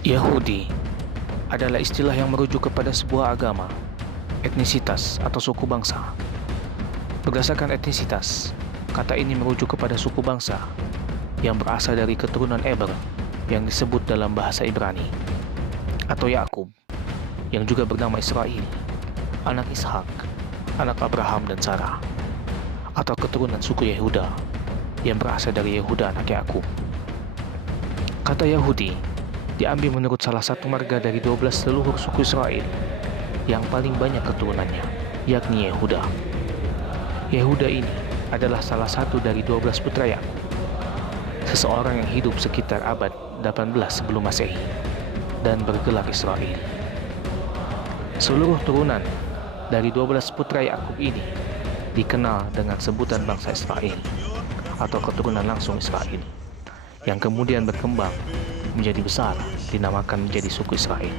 Yahudi adalah istilah yang merujuk kepada sebuah agama, etnisitas, atau suku bangsa. Berdasarkan etnisitas, kata ini merujuk kepada suku bangsa yang berasal dari keturunan Eber yang disebut dalam bahasa Ibrani, atau Yakub, yang juga bernama Israel, anak Ishak, anak Abraham dan Sarah, atau keturunan suku Yehuda yang berasal dari Yehuda anak Yakub. Kata Yahudi diambil menurut salah satu marga dari 12 leluhur suku Israel yang paling banyak keturunannya, yakni Yehuda. Yehuda ini adalah salah satu dari 12 putra Yakub, seseorang yang hidup sekitar abad 18 sebelum Masehi dan bergelar Israel. Seluruh turunan dari 12 putra Yakub ini dikenal dengan sebutan bangsa Israel atau keturunan langsung Israel, yang kemudian berkembang menjadi besar dinamakan menjadi suku Israel.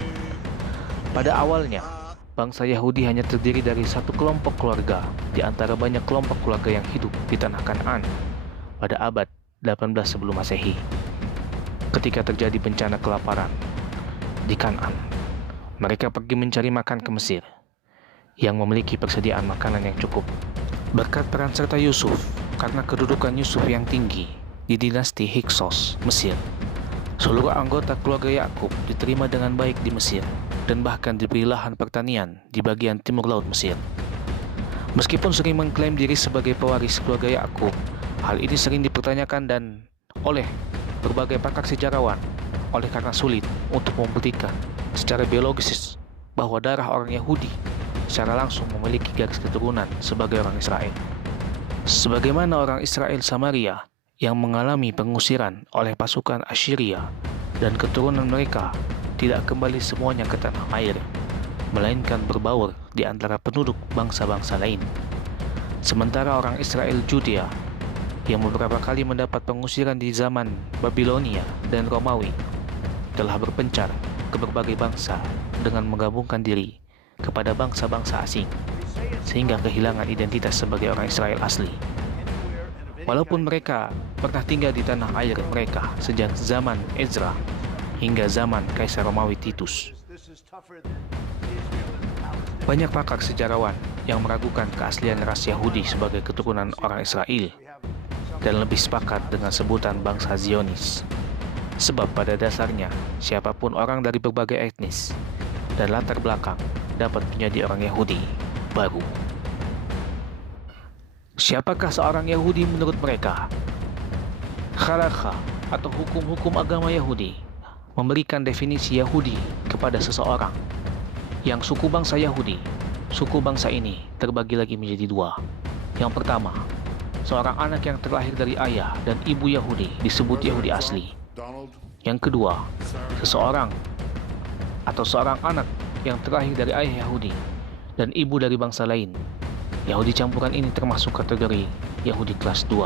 Pada awalnya, bangsa Yahudi hanya terdiri dari satu kelompok keluarga di antara banyak kelompok keluarga yang hidup di tanah Kanaan pada abad 18 sebelum Masehi. Ketika terjadi bencana kelaparan di Kanaan, mereka pergi mencari makan ke Mesir yang memiliki persediaan makanan yang cukup. Berkat peran serta Yusuf, karena kedudukan Yusuf yang tinggi di dinasti Hyksos, Mesir, seluruh anggota keluarga Yakub diterima dengan baik di Mesir dan bahkan diberi lahan pertanian di bagian timur laut Mesir. Meskipun sering mengklaim diri sebagai pewaris keluarga Yakub, hal ini sering dipertanyakan dan oleh berbagai pakar sejarawan oleh karena sulit untuk membuktikan secara biologis bahwa darah orang Yahudi secara langsung memiliki garis keturunan sebagai orang Israel. Sebagaimana orang Israel Samaria yang mengalami pengusiran oleh pasukan Assyria dan keturunan mereka tidak kembali semuanya ke tanah air, melainkan berbaur di antara penduduk bangsa-bangsa lain. Sementara orang Israel Judea yang beberapa kali mendapat pengusiran di zaman Babilonia dan Romawi telah berpencar ke berbagai bangsa dengan menggabungkan diri kepada bangsa-bangsa asing sehingga kehilangan identitas sebagai orang Israel asli. Walaupun mereka pernah tinggal di tanah air mereka sejak zaman Ezra hingga zaman Kaisar Romawi Titus. Banyak pakar sejarawan yang meragukan keaslian ras Yahudi sebagai keturunan orang Israel dan lebih sepakat dengan sebutan bangsa Zionis. Sebab pada dasarnya, siapapun orang dari berbagai etnis dan latar belakang dapat menjadi orang Yahudi baru. Siapakah seorang Yahudi menurut mereka? Halakha atau hukum-hukum agama Yahudi memberikan definisi Yahudi kepada seseorang yang suku bangsa Yahudi. Suku bangsa ini terbagi lagi menjadi dua. Yang pertama, seorang anak yang terlahir dari ayah dan ibu Yahudi disebut Yahudi asli. Yang kedua, seseorang atau seorang anak yang terlahir dari ayah Yahudi dan ibu dari bangsa lain. Yahudi campuran ini termasuk kategori Yahudi kelas 2.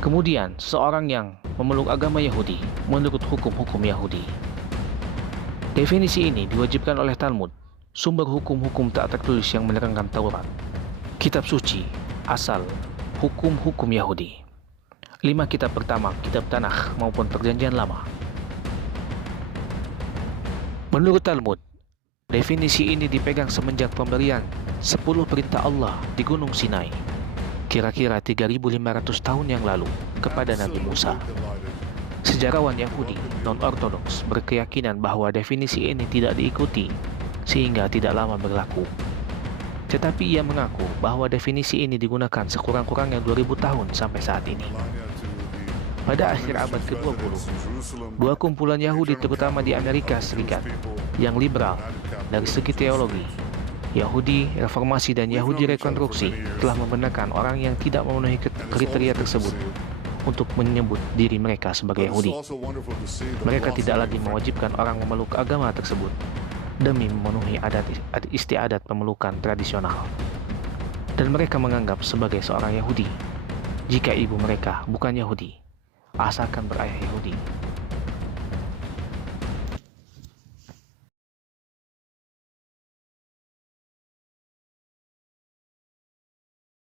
Kemudian, seseorang yang memeluk agama Yahudi menurut hukum-hukum Yahudi. Definisi ini diwajibkan oleh Talmud, sumber hukum-hukum tak tertulis yang menerangkan Taurat, kitab suci, asal hukum-hukum Yahudi. 5 kitab pertama, kitab Tanakh maupun Perjanjian Lama. Menurut Talmud, definisi ini dipegang semenjak pemberian 10 perintah Allah di Gunung Sinai, kira-kira 3.500 tahun yang lalu kepada Nabi Musa. Sejarawan Yahudi non-ortodoks berkeyakinan bahwa definisi ini tidak diikuti sehingga tidak lama berlaku. Tetapi ia mengaku bahwa definisi ini digunakan sekurang-kurangnya 2000 tahun sampai saat ini. Pada akhir abad ke-20, dua kumpulan Yahudi terutama di Amerika Serikat yang liberal dari segi teologi, Yahudi Reformasi dan Yahudi Rekonstruksi, telah membenarkan orang yang tidak memenuhi kriteria tersebut untuk menyebut diri mereka sebagai Yahudi. Mereka tidak lagi mewajibkan orang memeluk agama tersebut demi memenuhi adat istiadat pemelukan tradisional. Dan mereka menganggap sebagai seorang Yahudi jika ibu mereka bukan Yahudi, asalkan berayah Yahudi.